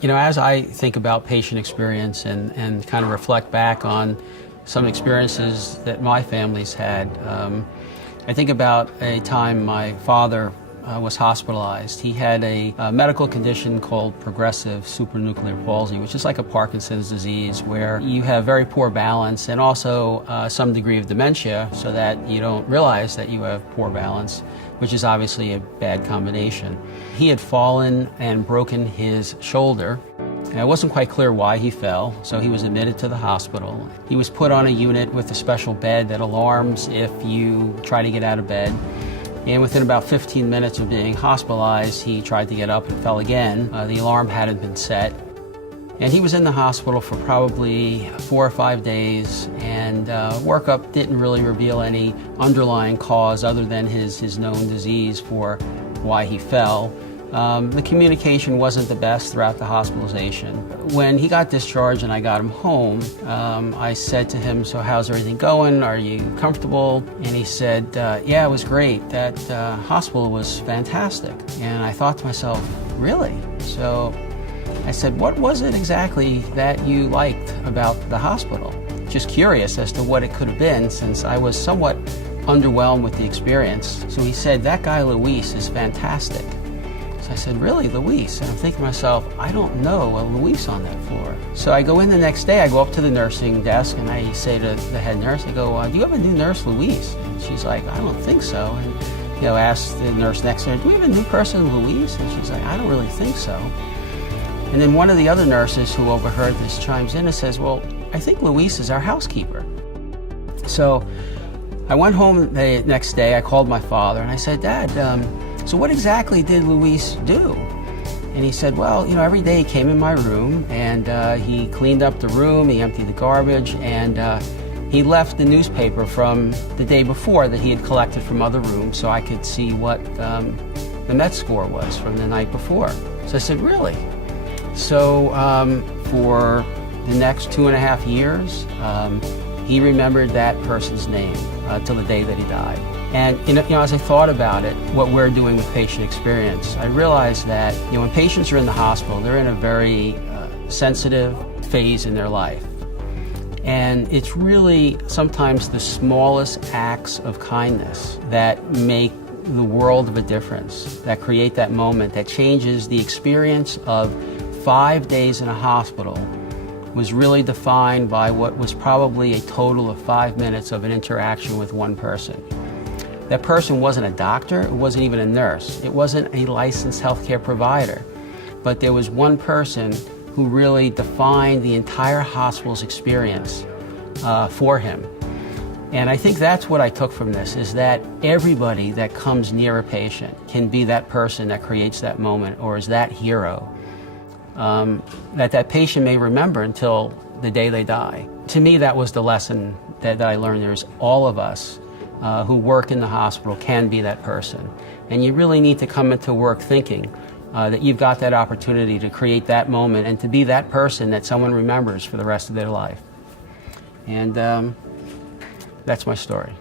You know, as I think about patient experience and kind of reflect back on some experiences that my family's had, I think about a time my father was hospitalized. He had a medical condition called Progressive Supranuclear Palsy, which is like a Parkinson's disease where you have very poor balance and also some degree of dementia so that you don't realize that you have poor balance, which is obviously a bad combination. He had fallen and broken his shoulder. It wasn't quite clear why he fell, so he was admitted to the hospital. He was put on a unit with a special bed that alarms if you try to get out of bed. And within about 15 minutes of being hospitalized, he tried to get up and fell again. The alarm hadn't been set. And he was in the hospital for probably 4 or 5 days, and workup didn't really reveal any underlying cause other than his known disease for why he fell. The communication wasn't the best throughout the hospitalization. When he got discharged and I got him home, I said to him, "So how's everything going? Are you comfortable?" And he said, "Yeah, it was great. That hospital was fantastic." And I thought to myself, really? So I said, "What was it exactly that you liked about the hospital?" Just curious as to what it could have been, since I was somewhat underwhelmed with the experience. So he said, "That guy Luis is fantastic." I said, "Really, Luis?" And I'm thinking to myself, I don't know a Luis on that floor. So I go in the next day, I go up to the nursing desk and I say to the head nurse, I go, "Do you have a new nurse, Luis?" And she's like, "I don't think so." And ask the nurse next to her, "Do we have a new person, Luis?" And she's like, "I don't really think so." And then one of the other nurses who overheard this chimes in and says, "Well, I think Luis is our housekeeper." So I went home the next day, I called my father and I said, "Dad, so what exactly did Luis do?" And he said, "Well, every day he came in my room and he cleaned up the room, he emptied the garbage, and he left the newspaper from the day before that he had collected from other rooms so I could see what the Met score was from the night before." So I said, "Really?" So for the next 2.5 years, he remembered that person's name till the day that he died. And as I thought about it, what we're doing with patient experience, I realized that when patients are in the hospital, they're in a very sensitive phase in their life. And it's really sometimes the smallest acts of kindness that make the world of a difference, that create that moment, that changes the experience of 5 days in a hospital was really defined by what was probably a total of 5 minutes of an interaction with one person. That person wasn't a doctor, it wasn't even a nurse, it wasn't a licensed healthcare provider, but there was one person who really defined the entire hospital's experience for him. And I think that's what I took from this, is that everybody that comes near a patient can be that person that creates that moment, or is that hero that patient may remember until the day they die. To me, that was the lesson that I learned. There's all of us who work in the hospital can be that person. And you really need to come into work thinking that you've got that opportunity to create that moment and to be that person that someone remembers for the rest of their life. And that's my story.